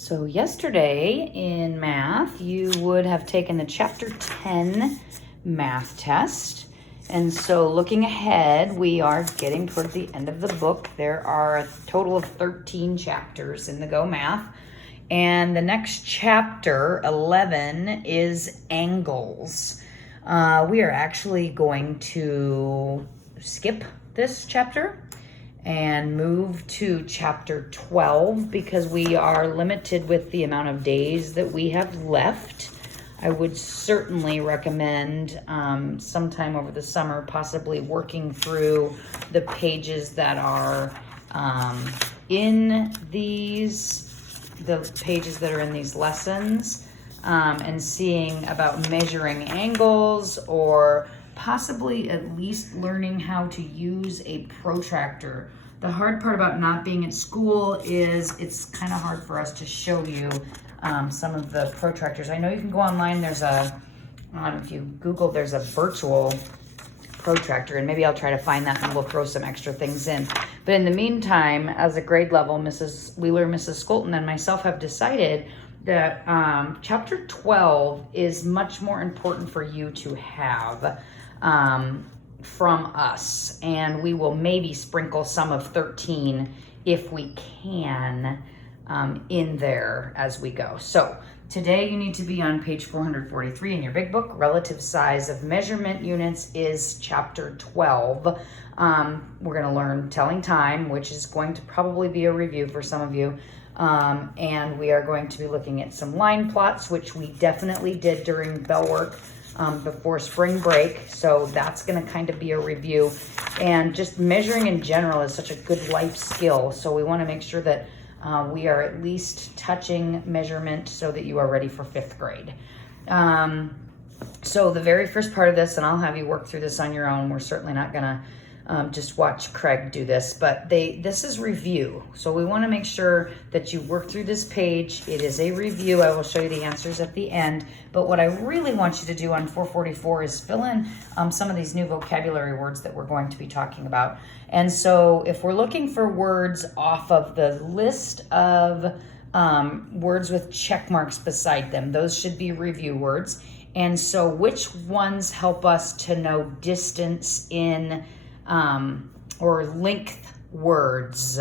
So yesterday in math, you would have taken the chapter 10 math test. And so looking ahead, we are getting toward the end of the book. There are a total of 13 chapters in the Go Math. And the next chapter, 11, is angles. We are actually going to skip this chapter and move to chapter 12 because we are limited with the amount of days that we have left. I would certainly recommend sometime over the summer possibly working through the pages that are in the pages that are in these lessons and seeing about measuring angles, or possibly at least learning how to use a protractor. The hard part about not being at school is it's kind of hard for us to show you some of the protractors. I know you can go online. There's if you Google, there's a virtual protractor, and maybe I'll try to find that and we'll throw some extra things in. But in the meantime, as a grade level, Mrs. Wheeler, Mrs. Skolton, and myself have decided that chapter 12 is much more important for you to have from us, and we will maybe sprinkle some of 13 if we can in there as we go. So today you need to be on page 443 in your big book. Relative size of measurement units is chapter 12. We're going to learn telling time, which is going to probably be a review for some of you. And we are going to be looking at some line plots, which we definitely did during bell work before spring break. So that's going to kind of be a review. And just measuring in general is such a good life skill. So we want to make sure that we are at least touching measurement so that you are ready for 5th grade. So the very first part of this, and I'll have you work through this on your own. We're certainly not going to just watch Craig do this, but this is review. So we want to make sure that you work through this page. It is a review. I will show you the answers at the end. But what I really want you to do on 444 is fill in some of these new vocabulary words that we're going to be talking about. And so if we're looking for words off of the list of words with check marks beside them, those should be review words. And so which ones help us to know distance in or length words?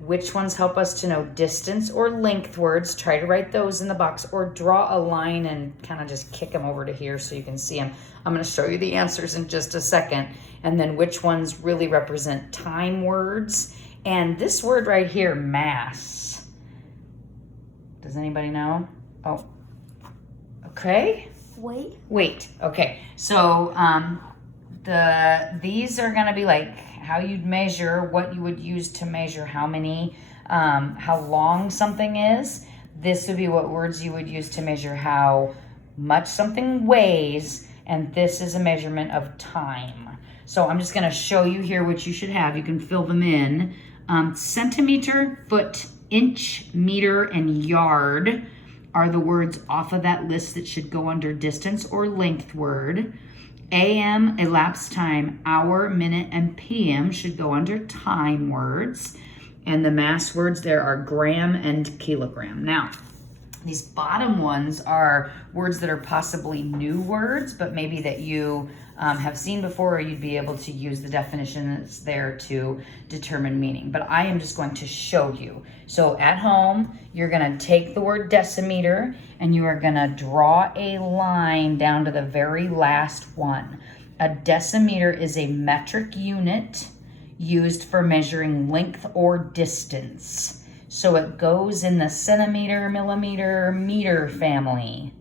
Which ones help us to know distance or length words? Try to write those in the box, or draw a line and kind of just kick them over to here so you can see them. I'm going to show you the answers in just a second, and then which ones really represent time words. And this word right here, mass. Does anybody know? Oh, okay. Wait. Okay. So, these are going to be like how you'd measure, what you would use to measure how long something is. This would be what words you would use to measure how much something weighs, and this is a measurement of time. So I'm just going to show you here what you should have. You can fill them in. Centimeter, foot, inch, meter, and yard are the words off of that list that should go under distance or length word. AM, elapsed time, hour, minute, and PM should go under time words. And the mass words there are gram and kilogram. Now, these bottom ones are words that are possibly new words, but maybe that you have seen before, or you'd be able to use the definition that's there to determine meaning. But I am just going to show you. So at home, you're going to take the word decimeter and you are going to draw a line down to the very last one. A decimeter is a metric unit used for measuring length or distance. So it goes in the centimeter, millimeter, meter family.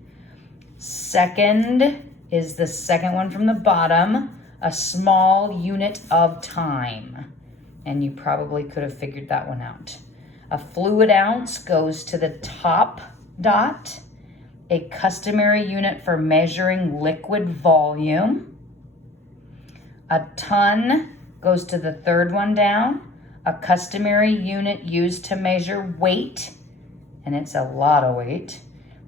Second is the second one from the bottom, a small unit of time. And you probably could have figured that one out. A fluid ounce goes to the top dot. A customary unit for measuring liquid volume. A ton goes to the third one down. A customary unit used to measure weight, and it's a lot of weight.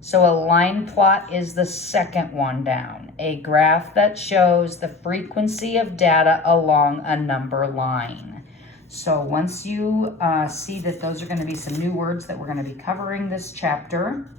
So a line plot is the second one down, a graph that shows the frequency of data along a number line. So once you see that those are going to be some new words that we're going to be covering this chapter,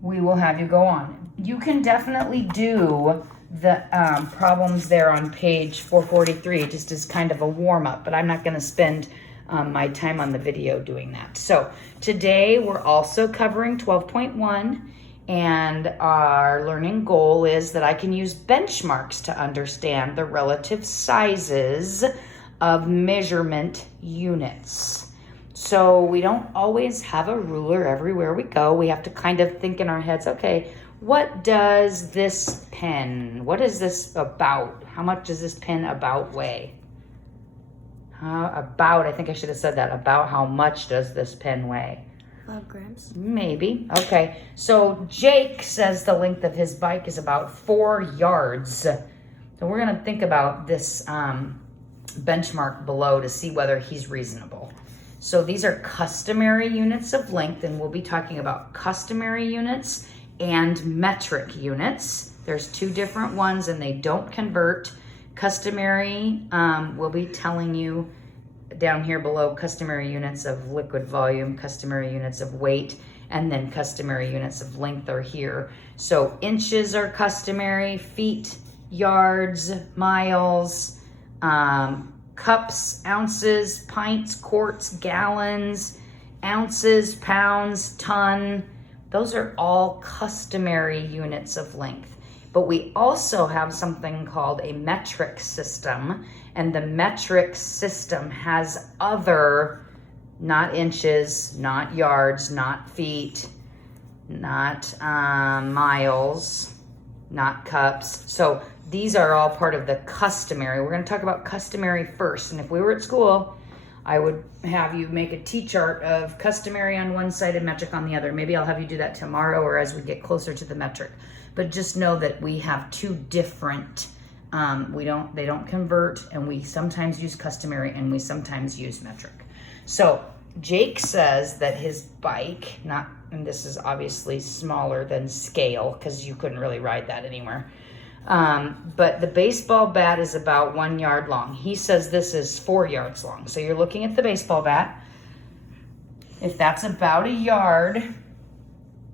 we will have you go on. You can definitely do the problems there on page 443 just as kind of a warm-up, but I'm not going to spend my time on the video doing that. So today we're also covering 12.1, and our learning goal is that I can use benchmarks to understand the relative sizes of measurement units. So we don't always have a ruler everywhere we go. We have to kind of think in our heads, okay, what does this pen, what is this about? How much does this pen about weigh? I think I should have said that. About how much does this pen weigh? 5 grams. Maybe. Okay. So Jake says the length of his bike is about 4 yards. So we're going to think about this benchmark below to see whether he's reasonable. So these are customary units of length, and we'll be talking about customary units and metric units. There's 2 different ones, and they don't convert. Customary, we'll be telling you down here below, customary units of liquid volume, customary units of weight, and then customary units of length are here. So inches are customary, feet, yards, miles, cups, ounces, pints, quarts, gallons, ounces, pounds, ton. Those are all customary units of length. But we also have something called a metric system, and the metric system has other, not inches, not yards, not feet, not miles, not cups. So these are all part of the customary. We're going to talk about customary first, and if we were at school, I would have you make a T-chart of customary on one side and metric on the other. Maybe I'll have you do that tomorrow or as we get closer to the metric. But just know that we have 2 different, they don't convert, and we sometimes use customary and we sometimes use metric. So Jake says that his bike, and this is obviously smaller than scale because you couldn't really ride that anywhere. But the baseball bat is about 1 yard long. He says this is 4 yards long. So you're looking at the baseball bat. If that's about a yard,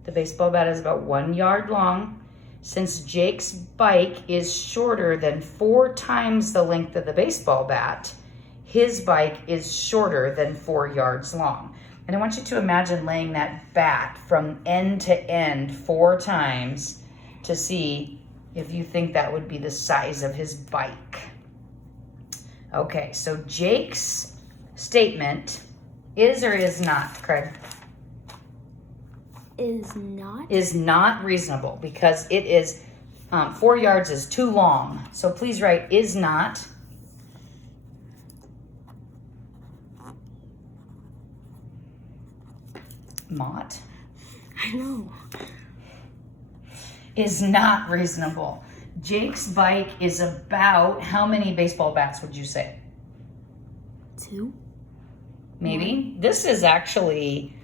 the baseball bat is about 1 yard long. Since Jake's bike is shorter than 4 times the length of the baseball bat, his bike is shorter than 4 yards long. And I want you to imagine laying that bat from end to end 4 times to see if you think that would be the size of his bike. Okay, so Jake's statement is or is not, Craig? Is not reasonable because it is 4 yards is too long. So please write is not. Mott. I know. Is not reasonable. Jake's bike is about how many baseball bats would you say? 2. Maybe. This is actually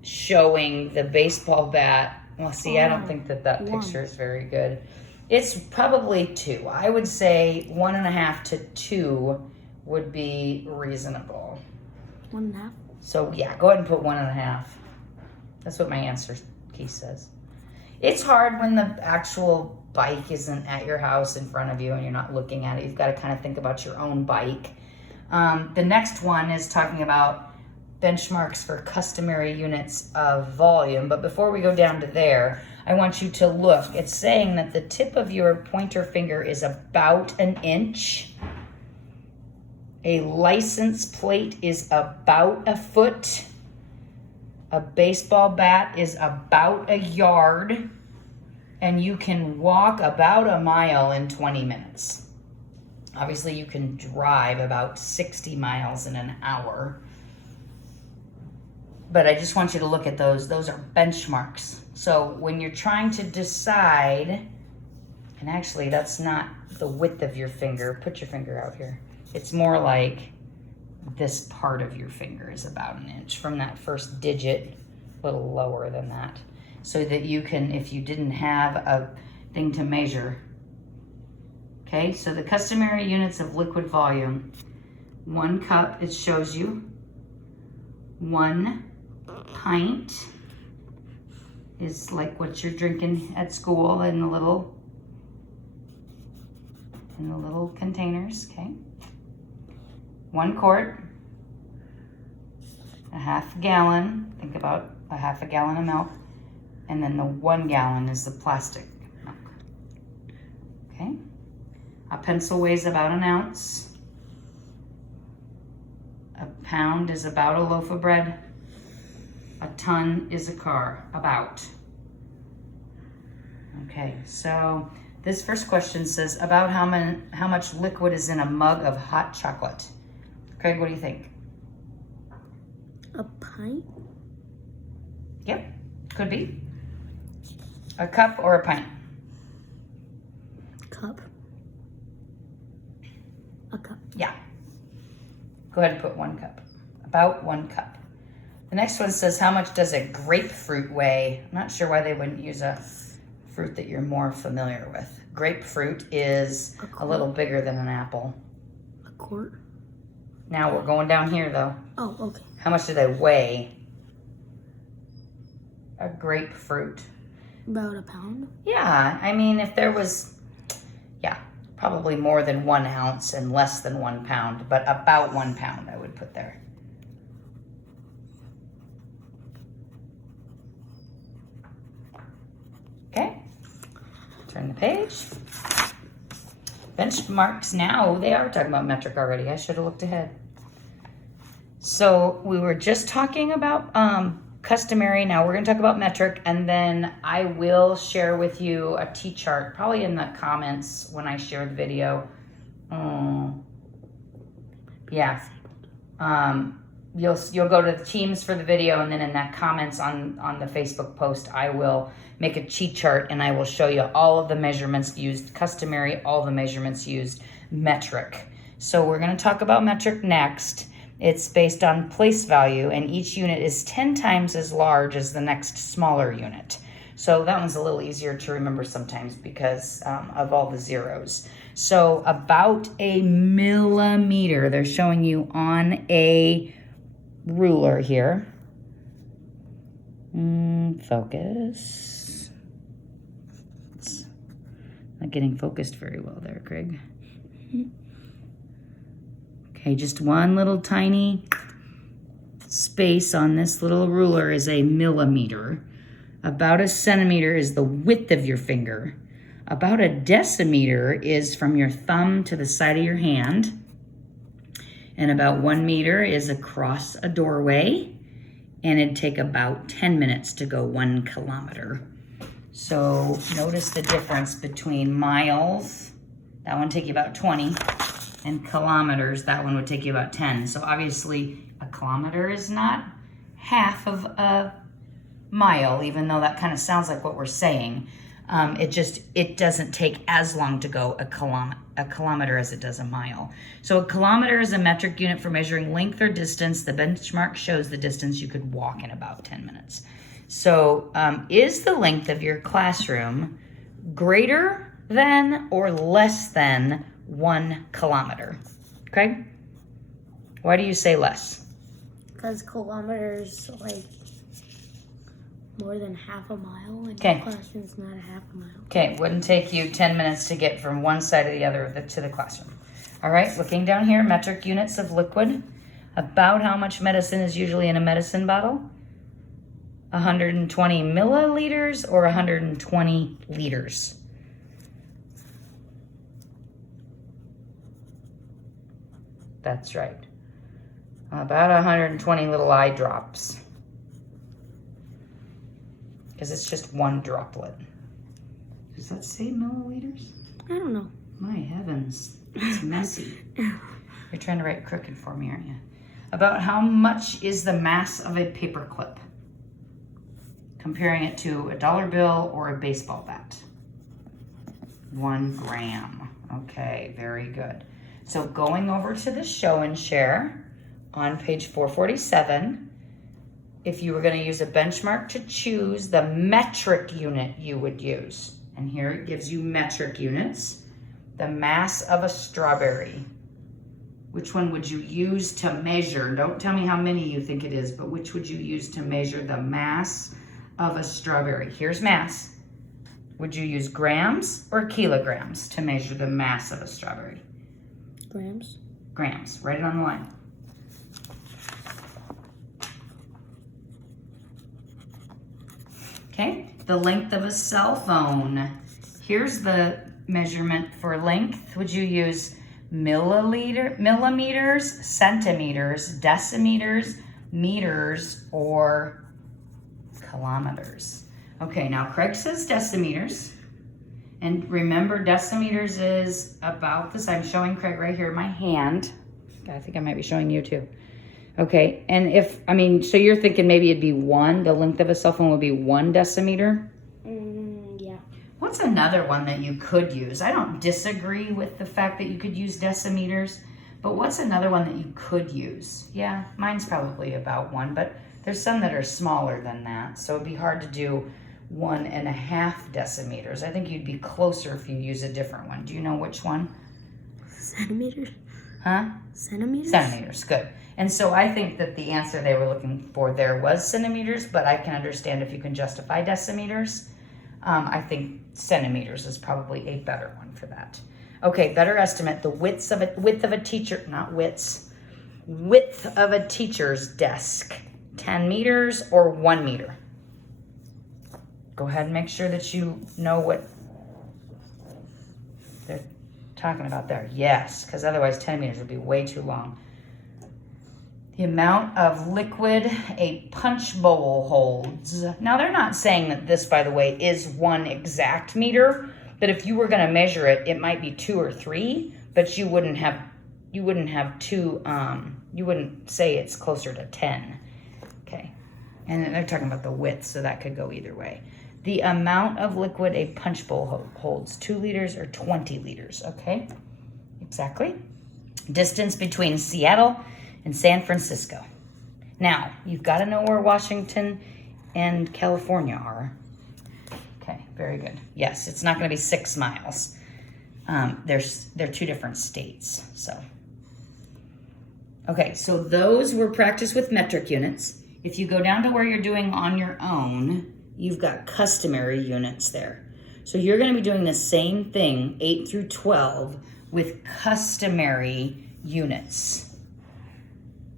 showing the baseball bat. Well, see, I don't think that picture is very good. It's probably 2. I would say 1.5 to 2 would be reasonable. 1.5. So yeah, go ahead and put 1.5. That's what my answer key says. It's hard when the actual bike isn't at your house in front of you and you're not looking at it. You've got to kind of think about your own bike. The next one is talking about benchmarks for customary units of volume. But before we go down to there, I want you to look. It's saying that the tip of your pointer finger is about 1 inch. A license plate is about 1 foot. A baseball bat is about 1 yard. And you can walk about 1 mile in 20 minutes. Obviously, you can drive about 60 miles in an hour. But I just want you to look at those. Those are benchmarks. So when you're trying to decide, and actually that's not the width of your finger. Put your finger out here. It's more like this part of your finger is about 1 inch from that first digit, a little lower than that. So that you can, if you didn't have a thing to measure, Okay, so the customary units of liquid volume. 1 cup, it shows you. 1 pint is like what you're drinking at school in the little containers, okay? 1 quart, a half gallon, think about a half a gallon of milk, and then the 1 gallon is the plastic milk, okay? A pencil weighs about an ounce. A pound is about a loaf of bread. A ton is a car, about. Okay, so this first question says about how much liquid is in a mug of hot chocolate. Craig, what do you think? A pint? Yep, could be. A cup or a pint? Cup. A cup. Yeah. Go ahead and put 1 cup. About 1 cup. The next one says, how much does a grapefruit weigh? I'm not sure why they wouldn't use a fruit that you're more familiar with. Grapefruit is a little bigger than an apple. A quart? Now we're going down here though. Oh, okay. How much do they weigh? A grapefruit. About a pound? Yeah, I mean, if there was, yeah, probably more than 1 ounce and less than 1 pound, but about 1 pound I would put there. Okay, turn the page. Benchmarks now, they are talking about metric already. I should have looked ahead. So we were just talking about customary. Now we're going to talk about metric, and then I will share with you a T-chart, probably in the comments when I share the video. Yeah. You'll go to the teams for the video, and then in that comments on the Facebook post, I will make a cheat chart and I will show you all of the measurements used customary, all the measurements used metric. So we're going to talk about metric next. It's based on place value, and each unit is 10 times as large as the next smaller unit. So that one's a little easier to remember sometimes because of all the zeros. So about a millimeter, they're showing you on a ruler here. Focus. It's not getting focused very well there, Craig. Okay, just one little tiny space on this little ruler is a millimeter. About a centimeter is the width of your finger. About a decimeter is from your thumb to the side of your hand. And about 1 meter is across a doorway. And it'd take about 10 minutes to go 1 kilometer. So notice the difference between miles. That one would take you about 20. And kilometers, that one would take you about 10. So obviously a kilometer is not half of a mile, even though that kind of sounds like what we're saying. It doesn't take as long to go a kilometer as it does a mile. So a kilometer is a metric unit for measuring length or distance. The benchmark shows the distance you could walk in about 10 minutes. So is the length of your classroom greater than or less than 1 kilometer? Craig, why do you say less? Because kilometers like more than half a mile, and Okay. classroom's not a half a mile. Okay, it wouldn't take you 10 minutes to get from one side to the other to the classroom. All right, looking down here, metric units of liquid. About how much medicine is usually in a medicine bottle? 120 milliliters or 120 liters? That's right. About 120 little eye drops. Because it's just 1 droplet. Does that say milliliters? I don't know. My heavens, it's messy. You're trying to write crooked for me, aren't you? About how much is the mass of a paper clip? Comparing it to a dollar bill or a baseball bat. 1 gram. Okay, very good. So going over to the show and share on page 447, if you were going to use a benchmark to choose the metric unit you would use. And here it gives you metric units. The mass of a strawberry. Which one would you use to measure? Don't tell me how many you think it is, but which would you use to measure the mass of a strawberry? Here's mass. Would you use grams or kilograms to measure the mass of a strawberry? Grams. Grams. Write it on the line. Okay, the length of a cell phone. Here's the measurement for length. Would you use millimeters, centimeters, decimeters, meters, or kilometers? Okay, now Craig says decimeters. And remember, decimeters is about this. I'm showing Craig right here, my hand. I think I might be showing you too. Okay, and so you're thinking maybe it'd be the length of a cell phone would be 1 decimeter? Yeah. What's another one that you could use? I don't disagree with the fact that you could use decimeters, but what's another one that you could use? Yeah, mine's probably about 1, but there's some that are smaller than that, so it'd be hard to do 1.5 decimeters. I think you'd be closer if you use a different one. Do you know which one? Centimeters? Huh? Centimeters? Centimeters, good. And so I think that the answer they were looking for there was centimeters, but I can understand if you can justify decimeters. I think centimeters is probably a better one for that. Okay, better estimate. The width of a teacher's desk. 10 meters or 1 meter? Go ahead and make sure that you know what they're talking about there. Yes, because otherwise 10 meters would be way too long. The amount of liquid a punch bowl holds. Now they're not saying that this, by the way, is 1 exact meter, but if you were going to measure it, it might be 2 or 3, but you wouldn't say it's closer to 10. Okay, and they're talking about the width, so that could go either way. The amount of liquid a punch bowl holds, 2 liters or 20 liters, okay? Exactly. Distance between Seattle and San Francisco. Now, you've got to know where Washington and California are. Okay, very good. Yes, it's not going to be 6 miles. They're 2 different states, so. Okay, so those were practice with metric units. If you go down to where you're doing on your own, you've got customary units there. So you're going to be doing the same thing, 8 through 12, with customary units.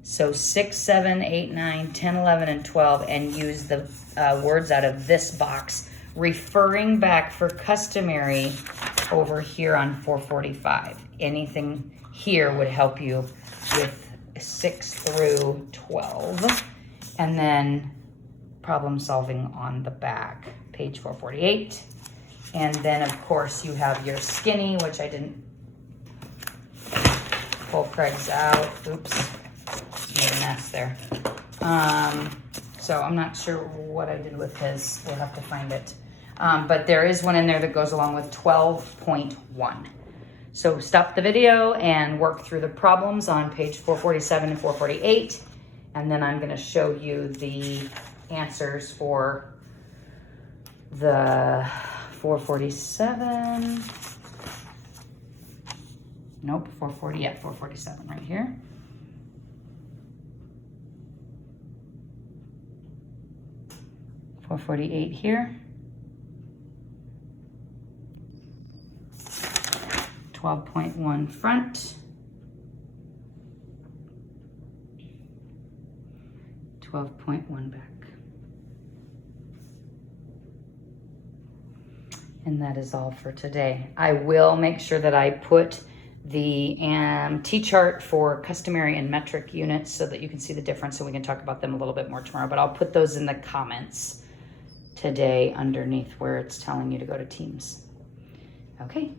So 6, 7, 8, 9, 10, 11, and 12, and use the words out of this box, referring back for customary over here on 445. Anything here would help you with 6 through 12. And then problem solving on the back, page 448. And then, of course, you have your skinny, which I didn't pull Craig's out. Oops. Made a mess there. So I'm not sure what I did with his. We'll have to find it. But there is one in there that goes along with 12.1. So stop the video and work through the problems on page 447 and 448. And then I'm going to show you the answers for the 447. Nope, 440, yeah, 447 right here. $448 here. 12.1 front. 12.1 back. And that is all for today. I will make sure that I put the T-chart for customary and metric units so that you can see the difference, and we can talk about them a little bit more tomorrow. But I'll put those in the comments today underneath where it's telling you to go to Teams. Okay.